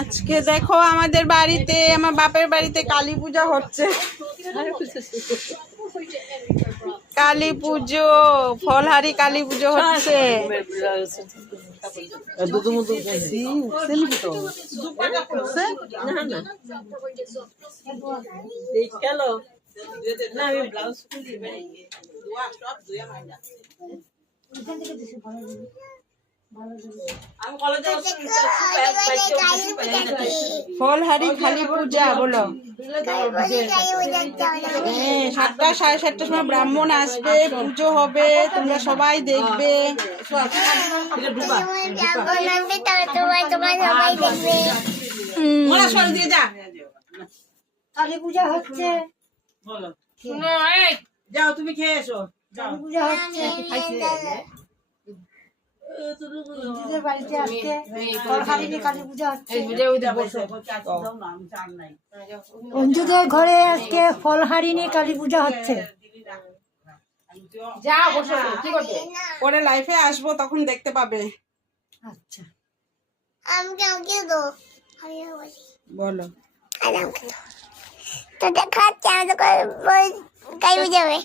আজকে দেখো আমাদের বাড়িতে, আমার বাপের বাড়িতে কালী পূজা হচ্ছে। কালী পুজো, ফলহারি কালী পুজো হচ্ছে। ফলহারি কালী পূজা বলো। 7টা 7:30টার সময় ব্রাহ্মণ আসবে, পুজো হবে, তোমরা সবাই দেখবে। কালী পূজা হচ্ছে, যাও তুমি খেয়ে এসো। কালী পূজা হচ্ছে দিদিদের বাড়িতে আজকে ফলহারিণী কালী পূজা হচ্ছে। অঞ্জুদের ঘরে আজকে ফলহারিণী কালী পূজা হচ্ছে। পরে লাইফে আসবো, তখন দেখতে পাবে। আচ্ছা বলো। তো দেখা হচ্ছে আমাদের কালী পূজা হবে।